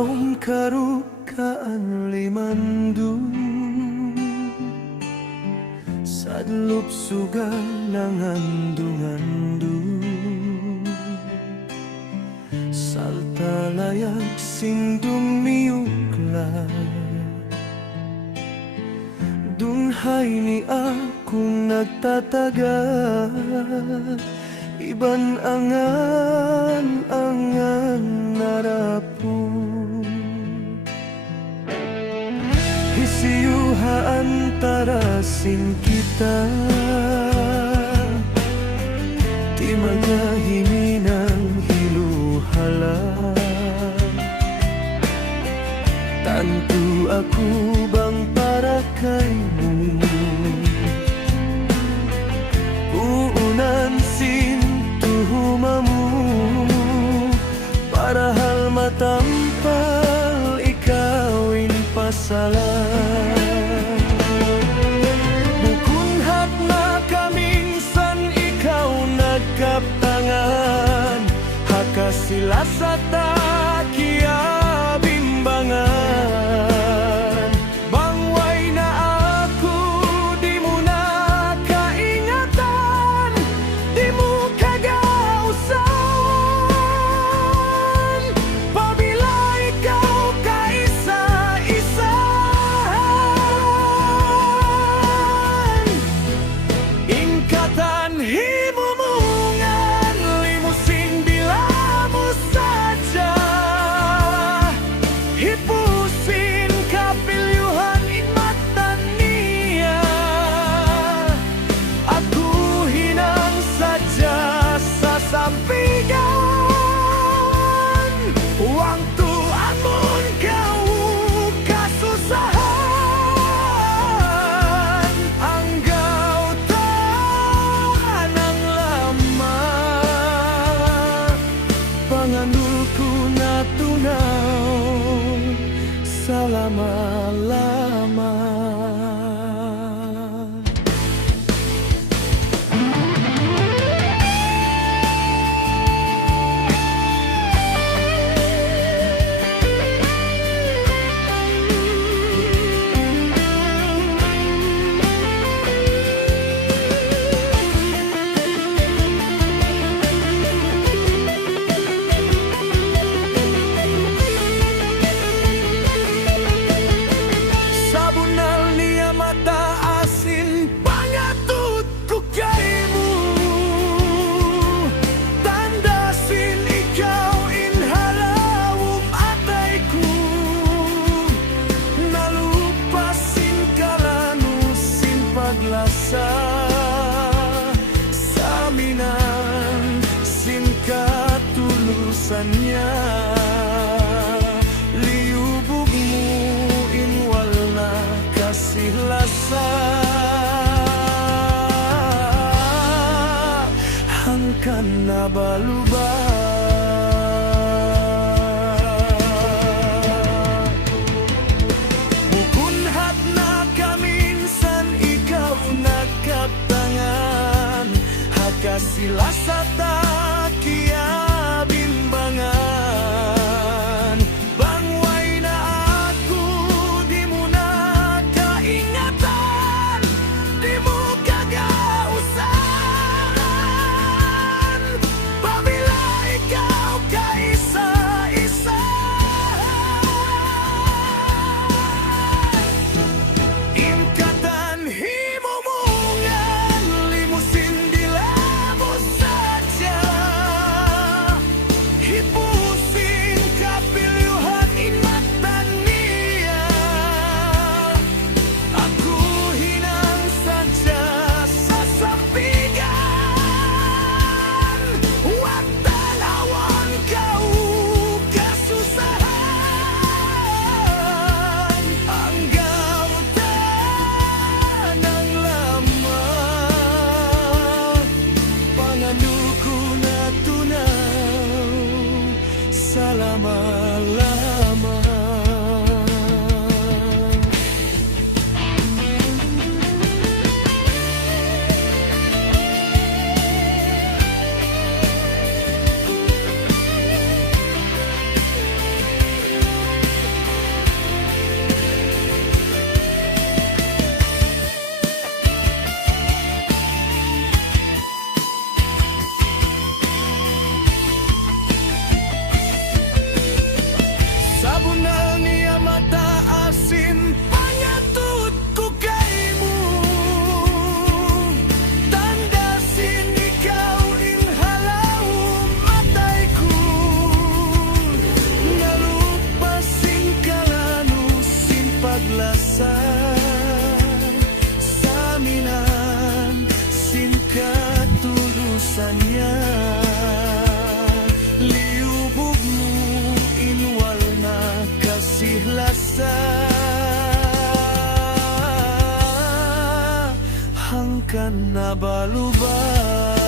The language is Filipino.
kaum karukaan limandu sadlup suga nangandu-ngandu salta layak sing dumiukla dunghay ni aku nagtatagat iban angan narapu hisiyuha antara sin kita di magahiminang hiluhala tantu aku bang para kaimu uunan sin tuhumamu parahal matampal ikawin pasalan bukun hatna kaminsan ikaw nagkaptangan hakasila sa takia bimbangan bangway na ako di mo na kaingatan di mo kagausawan pabila ikaw kaisa-isahan ingkatan himumungan limusin bila mo sadya hipusin kapilyuhan in mata niya aku hinang sadya sa sampigan uang tuan mon kau kasusahan anggaw tanang lama panganulku na tunaw selama-lama. Sabunal niya mataasin pangatut ko kaymu tandasin ikaw inhalawum atayku nalupasin kalanusin paglasa sa minang sin katulusannya liubog mo inwal na kasih lasa hangkan na baluba bukun hatna kaminsan ikaw nagkaptangan hakasila sa takia bimbangan bangway na ako di mo na kaingatan di mo kagausahan pabila ikaw kaisa-isahan ingkatan himumungan limusin bila mo sadya na balubay.